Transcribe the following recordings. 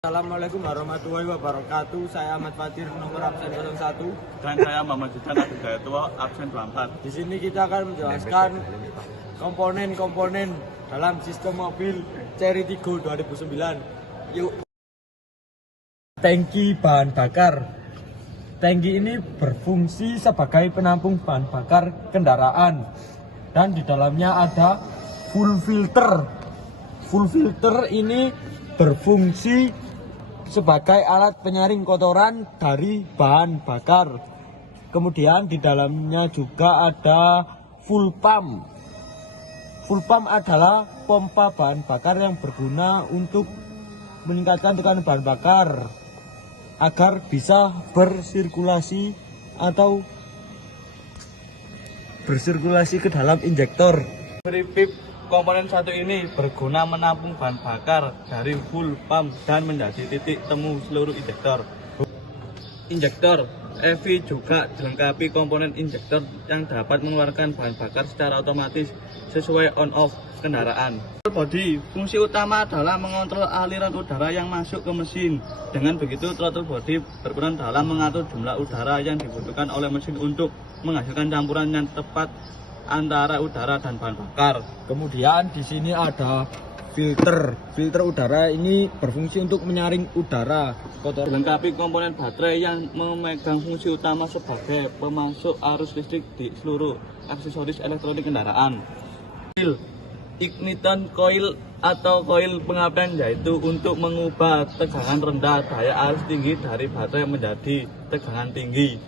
Assalamualaikum warahmatullahi wabarakatuh. Saya Ahmad Fatir, nomor absen 01. Dan saya Muhammad Jidan Abdul absen 24. Di sini kita akan menjelaskan komponen-komponen dalam sistem mobil Chery Tiggo 2009. Yuk. Tangki bahan bakar. Tangki ini berfungsi sebagai penampung bahan bakar kendaraan dan di dalamnya ada full filter. Full filter ini berfungsi sebagai alat penyaring kotoran dari bahan bakar. Kemudian di dalamnya juga ada full pump. Full pump adalah pompa bahan bakar yang berguna untuk meningkatkan tekanan bahan bakar agar bisa bersirkulasi ke dalam injektor. Pip komponen satu ini berguna menampung bahan bakar dari full pump dan menjadi titik temu seluruh injektor. Injektor EV juga dilengkapi komponen injektor yang dapat mengeluarkan bahan bakar secara otomatis sesuai on-off kendaraan. Body fungsi utama adalah mengontrol aliran udara yang masuk ke mesin. Dengan begitu, throttle body berperan dalam mengatur jumlah udara yang dibutuhkan oleh mesin untuk menghasilkan campuran yang tepat antara udara dan bahan bakar. Kemudian di sini ada filter. Filter udara ini berfungsi untuk menyaring udara kotor. Dilengkapi komponen baterai yang memegang fungsi utama sebagai pemasok arus listrik di seluruh aksesoris elektronik kendaraan. Ignition coil atau koil pengapian, yaitu untuk mengubah tegangan rendah daya arus tinggi dari baterai menjadi tegangan tinggi.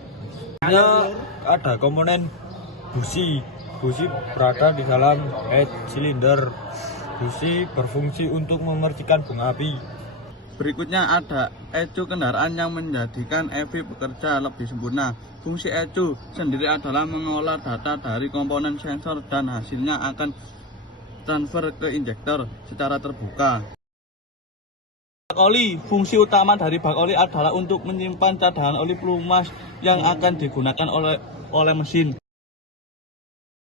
Ada komponen busi. Busi berada di dalam head cylinder. Busi berfungsi untuk memercikan bunga api. Berikutnya ada ECU kendaraan yang menjadikan EV bekerja lebih sempurna. Fungsi ECU sendiri adalah mengolah data dari komponen sensor dan hasilnya akan transfer ke injektor secara terbuka. Bak oli, fungsi utama dari bak oli adalah untuk menyimpan cadangan oli pelumas yang akan digunakan oleh mesin.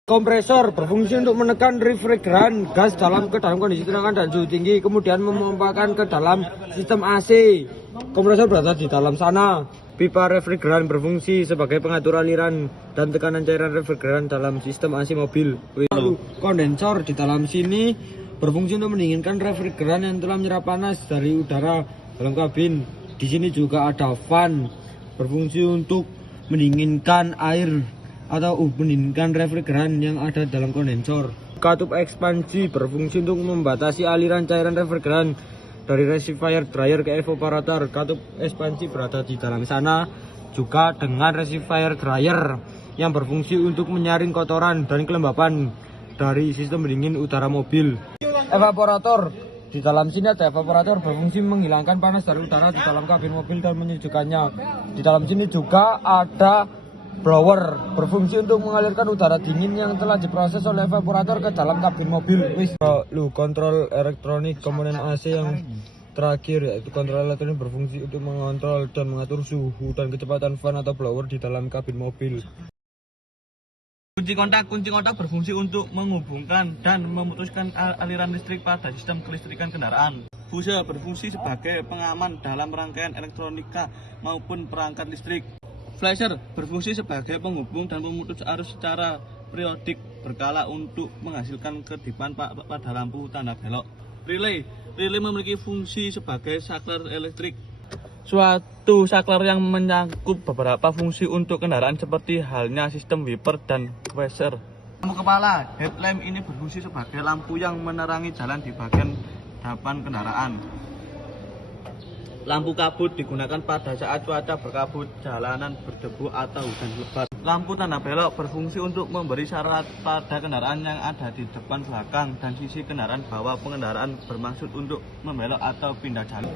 Kompresor berfungsi untuk menekan refrigeran gas ke dalam kondisi tegangan dan suhu tinggi, kemudian memompakan ke dalam sistem AC. Kompresor berada di dalam sana. Pipa refrigeran berfungsi sebagai pengatur aliran dan tekanan cairan refrigeran dalam sistem AC mobil. Lalu kondensor di dalam sini berfungsi untuk mendinginkan refrigeran yang telah menyerap panas dari udara dalam kabin. Di sini juga ada fan berfungsi untuk mendinginkan air atau mendinginkan refrigeran yang ada dalam kondensor. Katup ekspansi berfungsi untuk membatasi aliran cairan refrigeran dari rectifier dryer ke evaporator. Katup ekspansi berada di dalam sana, juga dengan rectifier dryer yang berfungsi untuk menyaring kotoran dan kelembapan dari sistem pendingin udara mobil. Evaporator di dalam sini ada evaporator berfungsi menghilangkan panas dari udara di dalam kabin mobil dan menyejukkannya. Di dalam sini juga ada blower berfungsi untuk mengalirkan udara dingin yang telah diproses oleh evaporator ke dalam kabin mobil. Kontrol elektronik komponen AC yang terakhir, yaitu kontrol elektronik berfungsi untuk mengontrol dan mengatur suhu dan kecepatan fan atau blower di dalam kabin mobil. Kunci kontak berfungsi untuk menghubungkan dan memutuskan aliran listrik pada sistem kelistrikan kendaraan. Buzzer berfungsi sebagai pengaman dalam rangkaian elektronika maupun perangkat listrik. Flasher berfungsi sebagai penghubung dan pemutus arus secara periodik berkala untuk menghasilkan kedipan pada lampu tanda belok. Relay memiliki fungsi sebagai saklar elektrik. Suatu saklar yang menyangkut beberapa fungsi untuk kendaraan seperti halnya sistem wiper dan washer. Lampu kepala headlamp ini berfungsi sebagai lampu yang menerangi jalan di bagian depan kendaraan. Lampu kabut digunakan pada saat cuaca berkabut, jalanan berdebu atau hujan lebat. Lampu tanda belok berfungsi untuk memberi syarat pada kendaraan yang ada di depan, belakang, dan sisi kendaraan bahwa pengendaraan bermaksud untuk membelok atau pindah jalur.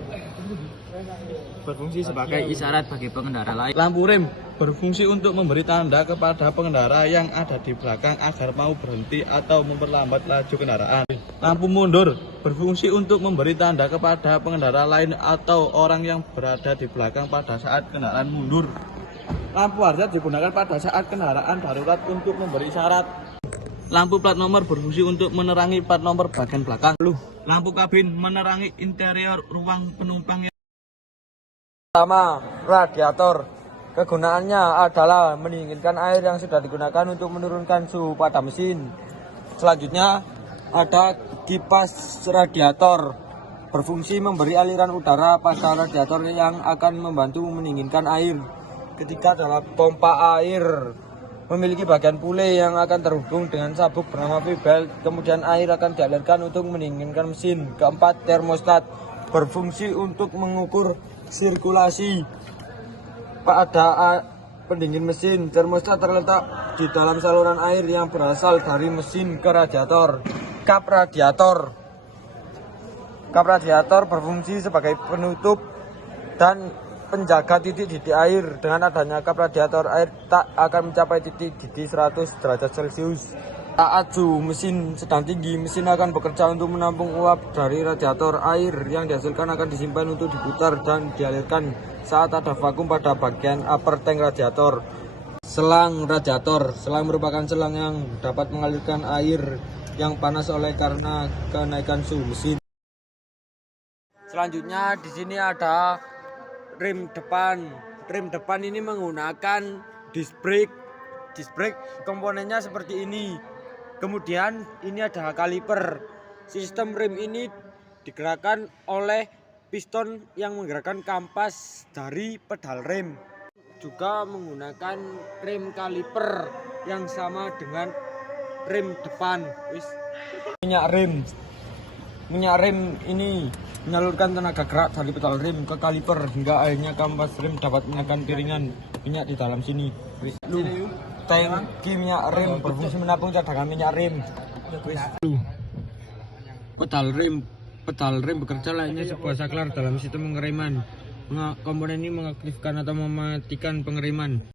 Berfungsi sebagai isyarat bagi pengendara lain. Lampu rem berfungsi untuk memberi tanda kepada pengendara yang ada di belakang agar mau berhenti atau memperlambat laju kendaraan. Lampu mundur berfungsi untuk memberi tanda kepada pengendara lain atau orang yang berada di belakang pada saat kendaraan mundur. Lampu hazard digunakan pada saat kendaraan darurat untuk memberi isyarat. Lampu plat nomor berfungsi untuk menerangi plat nomor bagian belakang. Lampu kabin menerangi interior ruang penumpang. Pertama, radiator. Kegunaannya adalah mendinginkan air yang sudah digunakan untuk menurunkan suhu pada mesin. Selanjutnya ada kipas radiator. Berfungsi memberi aliran udara pada radiator yang akan membantu mendinginkan air. Ketiga adalah pompa air. Memiliki bagian pule yang akan terhubung dengan sabuk bernama V-belt. Kemudian air akan dialirkan untuk mendinginkan mesin. Keempat, termostat. Berfungsi untuk mengukur sirkulasi pada pendingin mesin. Termostat terletak di dalam saluran air yang berasal dari mesin ke radiator. Kap radiator. Kap radiator berfungsi sebagai penutup dan penjaga titik-titik air. Dengan adanya kap radiator, air tak akan mencapai titik-titik 100 derajat Celcius. Saat suhu mesin sedang tinggi, mesin akan bekerja untuk menampung uap dari radiator. Air yang dihasilkan akan disimpan untuk diputar dan dialirkan saat ada vakum pada bagian upper tank radiator. Selang radiator. Selang merupakan selang yang dapat mengalirkan air yang panas oleh karena kenaikan suhu mesin. Selanjutnya di sini ada rem depan. Rem depan ini menggunakan disc brake. Disc brake komponennya seperti ini. Kemudian ini ada kaliper. Sistem rem ini digerakkan oleh piston yang menggerakkan kampas dari pedal rem. Juga menggunakan rem kaliper yang sama dengan rem depan. Minyak rem ini menyalurkan tenaga gerak dari pedal rem ke kaliper hingga akhirnya kampas rem dapat menekan piringan minyak di dalam sini. Tangki minyak rem berfungsi menampung cadangan minyak rem. Pedal rem bekerja layaknya sebuah saklar dalam sistem pengereman. Komponen ini mengaktifkan atau mematikan pengereman.